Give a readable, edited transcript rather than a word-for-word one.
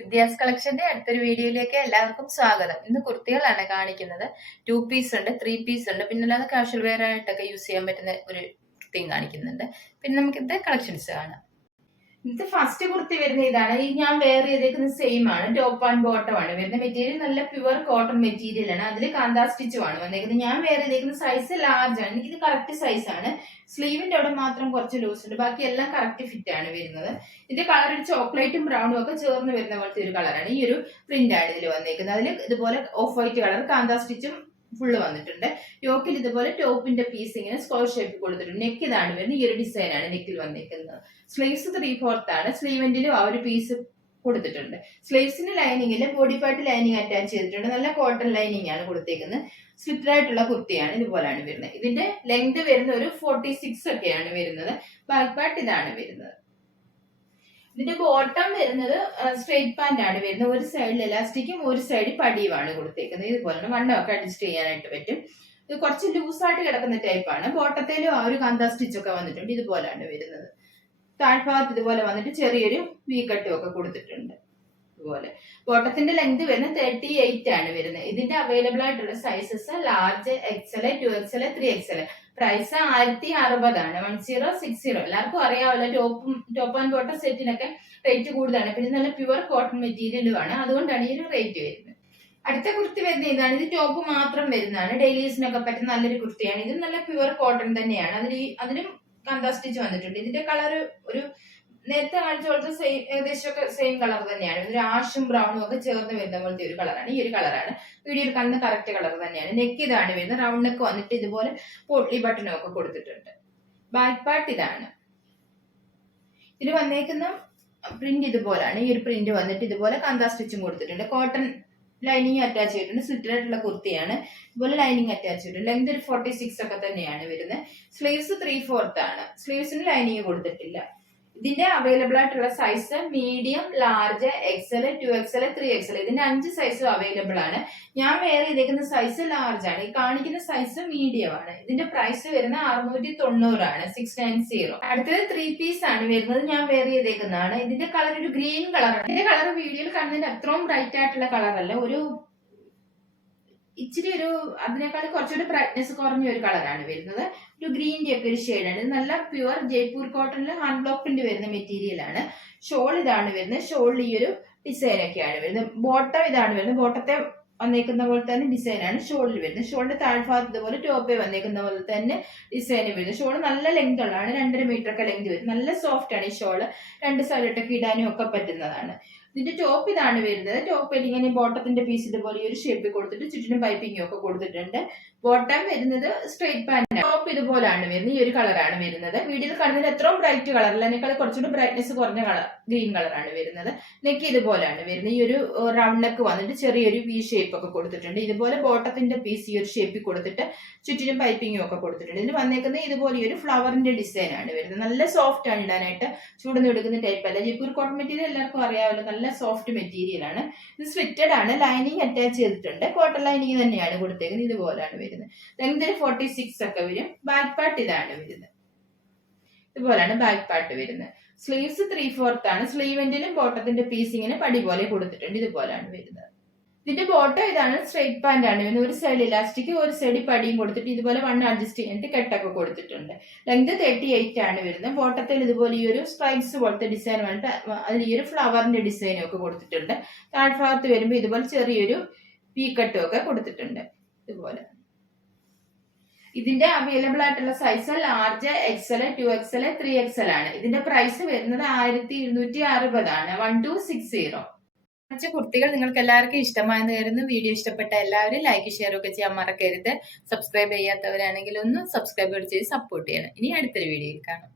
വിദ്യാസ് കളക്ഷന്റെ അടുത്തൊരു വീഡിയോയിലേക്ക് എല്ലാവർക്കും സ്വാഗതം. ഇന്ന് കുർത്തികളാണ് കാണിക്കുന്നത്. 2 പീസ് ഉണ്ട്, 3 പീസ് ഉണ്ട്, പിന്നെ അല്ലാതെ കാഷ്വൽ വെയർ ആയിട്ടൊക്കെ യൂസ് ചെയ്യാൻ പറ്റുന്ന ഒരു കുർത്തിയും കാണിക്കുന്നുണ്ട്. പിന്നെ നമുക്ക് ഇത് കളക്ഷൻസ് കാണാം. ഇത് ഫസ്റ്റ് കുർത്തി വരുന്ന ഇതാണ്. ഈ ഞാൻ വെയർ ചെയ്തേക്കുന്നത് സെയിം ആണ്, ടോപ്പ് ആൻഡ് ബോട്ടം ആണ് വരുന്നത്. മെറ്റീരിയൽ നല്ല പ്യുവർ കോട്ടൺ മെറ്റീരിയൽ ആണ്. അതിൽ കാന്താ സ്റ്റിച്ചും ആണ് വന്നേക്കുന്നത്. ഞാൻ വെയർ ചെയ്തേക്കുന്ന സൈസ് ലാർജ് ആണ്. എനിക്കിത് കറക്റ്റ് സൈസ് ആണ്. സ്ലീവിന്റെ അവിടെ മാത്രം കുറച്ച് ലൂസ് ഉണ്ട്, ബാക്കി എല്ലാം കറക്റ്റ് ഫിറ്റ് ആണ് വരുന്നത്. ഇതിന്റെ കളർ ഒരു ചോക്ലേറ്റും ബ്രൗണും ഒക്കെ ചേർന്ന് വരുന്ന പോലത്തെ ഒരു കളറാണ്. ഈ ഒരു പ്രിന്റ് ആണ് ഇതിൽ വന്നേക്കുന്നത്. അതിൽ ഇതുപോലെ ഓഫ് വൈറ്റ് കളർ കാന്താ സ്റ്റിച്ചും ഫുള്ള് വന്നിട്ടുണ്ട്. യോക്കിൽ ഇതുപോലെ ടോപ്പിന്റെ പീസ് ഇങ്ങനെ സ്ക്വയർ ഷേപ്പ് കൊടുത്തിട്ടുണ്ട്. നെക്ക് ഇതാണ് വരുന്നത്. ഈ ഒരു ഡിസൈൻ ആണ് നെക്കിൽ വന്നിരിക്കുന്നത്. സ്ലീവ്സ് 3/4 ആണ്. സ്ലീവെന്റിലും ആ ഒരു പീസ് കൊടുത്തിട്ടുണ്ട്. സ്ലീവ്സിന് ലൈനിങ്ങിൽ ബോഡി പാർട്ട് ലൈനിങ് അറ്റാച്ച് ചെയ്തിട്ടുണ്ട്. നല്ല കോട്ടൺ ലൈനിങ് ആണ് കൊടുത്തേക്കുന്നത്. സ്ലിറ്റഡ് ആയിട്ടുള്ള കുർത്തിയാണ്. ഇതുപോലാണ് വരുന്നത്. ഇതിന്റെ ലെങ്ത് വരുന്ന ഒരു 46 ഒക്കെയാണ് വരുന്നത്. ബാക്ക് പാർട്ട് ഇതാണ് വരുന്നത്. ഇതിന്റെ ബോട്ടം വരുന്നത് സ്ട്രെയിറ്റ് പാന്റ് ആണ് വരുന്നത്. ഒരു സൈഡിൽ എലാസ്റ്റിക്കും ഒരു സൈഡിൽ പടിയുമാണ് കൊടുത്തേക്കുന്നത്. ഇതുപോലെ വണ്ണമൊക്കെ അഡ്ജസ്റ്റ് ചെയ്യാനായിട്ട് പറ്റും. ഇത് കുറച്ച് ലൂസായിട്ട് കിടക്കുന്ന ടൈപ്പാണ്. ബോട്ടത്തിലും ആ ഒരു കാന്താ സ്റ്റിച്ച് ഒക്കെ വന്നിട്ടുണ്ട്. ഇതുപോലാണ് വരുന്നത്. താഴ്ഭാഗത്ത് ഇതുപോലെ വന്നിട്ട് ചെറിയൊരു വി കട്ടും ഒക്കെ കൊടുത്തിട്ടുണ്ട്. ഇതുപോലെ ബോട്ടത്തിന്റെ ലെങ്ത് വരുന്നത് 38 ആണ് വരുന്നത്. ഇതിന്റെ അവൈലബിൾ ആയിട്ടുള്ള sizes large, XL, 2XL, 3XL. Price 1060 ആണ്. 1060. എല്ലാവർക്കും അറിയാമല്ലോ, ടോപ്പ് ആൻഡ് ബോട്ടം സെറ്റിനൊക്കെ റേറ്റ് കൂടുതലാണ്. പിന്നെ നല്ല പ്യുവർ കോട്ടൺ മെറ്റീരിയലുമാണ്. അതുകൊണ്ടാണ് ഈ ഒരു റേറ്റ് വരുന്നത്. അടുത്ത കുർത്തി വരുന്ന ഇതാണ്. ഇത് ടോപ്പ് മാത്രം വരുന്നതാണ്. ഡെയിലി യൂസിനൊക്കെ പറ്റുന്ന നല്ലൊരു കുർത്തിയാണ്. ഇത് നല്ല പ്യുവർ കോട്ടൺ തന്നെയാണ്. അതിനും കാന്താ സ്റ്റിച്ച് വന്നിട്ടുണ്ട്. ഇതിന്റെ കളർ ഒരു നേരത്തെ കാണിച്ച പോലത്തെ സെയിം, ഏകദേശം ഒക്കെ സെയിം കളർ തന്നെയാണ്. ഒരു ആഷും ബ്രൗണും ഒക്കെ ചേർന്ന് വരുന്ന പോലത്തെ ഒരു കളറാണ്. ഈ ഒരു കളറാണ് വീഡിയോയിൽ കാണുന്ന കറക്റ്റ് കളർ തന്നെയാണ്. നെക്ക് ഇതാണ് വരുന്നത്. റൗണ്ട് നെക്ക് വന്നിട്ട് ഇതുപോലെ പോട്ട്ലി ബട്ടണും ഒക്കെ കൊടുത്തിട്ടുണ്ട്. ബാക്ക് പാർട്ട് ഇതാണ്. ഇതിൽ വന്നേക്കുന്ന പ്രിന്റ് ഇതുപോലാണ്. ഈ ഒരു പ്രിന്റ് വന്നിട്ട് ഇതുപോലെ കാന്താ സ്റ്റിച്ചും കൊടുത്തിട്ടുണ്ട്. കോട്ടൺ ലൈനിങ് അറ്റാച്ച് ചെയ്തിട്ടുണ്ട്. സ്ലിറ്റഡ് ആയിട്ടുള്ള കുർത്തിയാണ്. ഇതുപോലെ ലൈനിങ് അറ്റാച്ച് ചെയ്തിട്ടുണ്ട്. ലെങ്ത് ഒരു 46 ഒക്കെ തന്നെയാണ് വരുന്നത്. സ്ലീവ്സ് 3/4 ആണ്. സ്ലീവ്സിന് ലൈനിങ് കൊടുത്തിട്ടില്ല. ഇതിന്റെ അവൈലബിൾ ആയിട്ടുള്ള size medium, large, XL, 2XL, 3XL. ഇതിന്റെ 5 സൈസും അവൈലബിൾ ആണ്. ഞാൻ വെയർ ചെയ്തേക്കുന്ന സൈസ് ലാർജ് ആണ്. ഈ കാണിക്കുന്ന സൈസ് മീഡിയം ആണ്. ഇതിന്റെ പ്രൈസ് വരുന്നത് 690 ആണ്. 690. അടുത്തത് 3 പീസ് ആണ് വരുന്നത്. ഞാൻ വെയർ ചെയ്തേക്കുന്നതാണ്. ഇതിന്റെ കളർ ഒരു ഗ്രീൻ കളറാണ്. ഇതിന്റെ കളർ വീഡിയോയിൽ കാണുന്നതിന്റെ അത്രയും ബ്രൈറ്റ് ആയിട്ടുള്ള കളറല്ല. ഒരു ഇച്ചിരി ഒരു അതിനേക്കാൾ കുറച്ചുകൂടി ബ്രൈറ്റ്നെസ് കുറഞ്ഞ ഒരു കളറാണ് വരുന്നത്. ഒരു ഗ്രീൻ്റെ ഒക്കെ ഒരു ഷെയ്ഡാണ്. ഇത് നല്ല പ്യുവർ ജയ്പൂർ കോട്ടണിൽ ഹാൻഡ് ബ്ലോക്ക് പ്രിന്റ് വരുന്ന മെറ്റീരിയൽ ആണ്. ഷോൾ ഇതാണ് വരുന്നത്. ഷോളിൽ ഈ ഒരു ഡിസൈൻ ഒക്കെയാണ് വരുന്നത്. ബോട്ടം ഇതാണ് വരുന്നത്. ബോട്ടത്തെ വന്നേക്കുന്ന പോലെ തന്നെ ഡിസൈനാണ് ഷോളിൽ വരുന്നത്. ഷോളിന്റെ താഴ്ഭാഗത്ത് ഇതുപോലെ ടോപ്പേ വന്നേക്കുന്ന പോലെ തന്നെ ഡിസൈൻ വരുന്നത്. ഷോള് നല്ല ലെങ്ത് ഉള്ളതാണ്. 2.5 മീറ്റർ ഒക്കെ ലെങ്ത് വരും. നല്ല സോഫ്റ്റ് ആണ് ഈ ഷോള്. 2 സൈഡിട്ടൊക്കെ ഇടാനും ഒക്കെ പറ്റുന്നതാണ്. ഇതിന്റെ ടോപ്പ് ഇതാണ് വരുന്നത്. ടോപ്പിൽ ഇങ്ങനെ ബോട്ടത്തിന്റെ പീസ് ഇതുപോലെ ഒരു ഷേപ്പിൽ കൊടുത്തിട്ട് ചുറ്റിനും പൈപ്പിങ്ങും ഒക്കെ കൊടുത്തിട്ടുണ്ട്. ബോട്ടം വരുന്നത് സ്ട്രെയിറ്റ് പാന്റ്. ടോപ്പ് ഇതുപോലാണ് വരുന്നത്. ഈ ഒരു കളറാണ് വരുന്നത്. വീഡിയോയിൽ കാണുന്നത് എത്രയും ബ്രൈറ്റ് കളറല്ല, അതിനേക്കാൾ കുറച്ചുകൂടി ബ്രൈറ്റ്നെസ് കുറഞ്ഞ കളർ ഗ്രീൻ കളറാണ് വരുന്നത്. നെക്ക് ഇതുപോലാണ് വരുന്നത്. ഈ ഒരു റൗണ്ട് നെക്ക് വന്നിട്ട് ചെറിയൊരു വി ഷേപ്പ് ഒക്കെ കൊടുത്തിട്ടുണ്ട്. ഇതുപോലെ ബോട്ടത്തിന്റെ പീസ് ഈ ഒരു ഷേപ്പിൽ കൊടുത്തിട്ട് ചുറ്റിനും പൈപ്പിങ്ങും ഒക്കെ കൊടുത്തിട്ടുണ്ട്. ഇതിന് വന്നേക്കുന്നത് ഇതുപോലെ ഈ ഒരു ഫ്ലവറിന്റെ ഡിസൈൻ ആണ് വരുന്നത്. നല്ല സോഫ്റ്റ് ആണ് ഇടാനായിട്ട്. ചൂടുന്ന് എടുക്കുന്ന ടൈപ്പ് അല്ല. ജയ്പൂർ കോട്ടൺ മെറ്റീരിയൽ എല്ലാവർക്കും അറിയാമല്ലോ, നല്ല സോഫ്റ്റ് മെറ്റീരിയൽ ആണ്. ഇത് സ്ലിറ്റഡ് ആണ്. ലൈനിങ് അറ്റാച്ച് ചെയ്തിട്ടുണ്ട്. കോട്ടൺ ലൈനിങ് തന്നെയാണ് കൊടുത്തേക്കുന്നത്. ഇതുപോലാണ് വരുന്നത്. ലെങ്ത് 46 ഒക്കെ വരും. ബാക്ക് പാർട്ട് ഇതാണ് വരുന്നത്. ഇതുപോലാണ് ബാക്ക് പാർട്ട് വരുന്നത്. സ്ലീവ്സ് 3/4 ആണ്. സ്ലീവെന്റിലും ബോട്ടത്തിന്റെ പീസ് ഇങ്ങനെ പടി പോലെ കൊടുത്തിട്ടുണ്ട്. ഇതുപോലാണ് വരുന്നത്. ഇതിന്റെ ബോട്ടം ഇതാണ്. സ്ട്രെയിറ്റ് പാന്റ് ആണ് വരുന്നത്. ഒരു സൈഡ് ഇലാസ്റ്റിക്, ഒരു സൈഡ് പടിയും കൊടുത്തിട്ട് ഇതുപോലെ വണ്ണം അഡ്ജസ്റ്റ് ചെയ്യാനായിട്ട് കെട്ടൊക്കെ കൊടുത്തിട്ടുണ്ട്. ലെങ്ത് 38 ആണ് വരുന്നത്. ബോട്ടത്തിൽ ഇതുപോലെ ഈ ഒരു സ്ട്രൈപ്സ് പോലത്തെ ഡിസൈൻ വന്നിട്ട് അതിൽ ഈ ഒരു ഫ്ലവറിന്റെ ഡിസൈനും ഒക്കെ കൊടുത്തിട്ടുണ്ട്. താഴ്ഭാഗത്ത് വരുമ്പോൾ ഇതുപോലെ ചെറിയൊരു വി കട്ടും ഒക്കെ കൊടുത്തിട്ടുണ്ട്. ഇതുപോലെ ഇതിന്റെ അവൈലബിൾ ആയിട്ടുള്ള size large, XL, 2XL, 3XL ആണ്. ഇതിന്റെ പ്രൈസ് വരുന്നത് 1260 ആണ്. 1260. കുറച്ച് കുർത്തികൾ നിങ്ങൾക്ക് എല്ലാവർക്കും ഇഷ്ടമായെന്ന് കരുതുന്നു. വീഡിയോ ഇഷ്ടപ്പെട്ട എല്ലാവരും ലൈക്ക്, ഷെയർ ഒക്കെ ചെയ്യാൻ മറക്കരുത്. സബ്സ്ക്രൈബ് ചെയ്യാത്തവരാണെങ്കിൽ ഒന്ന് സബ്സ്ക്രൈബ് ചെയ്ത് സപ്പോർട്ട് ചെയ്യണം. ഇനി അടുത്തൊരു വീഡിയോയിൽ കാണാം.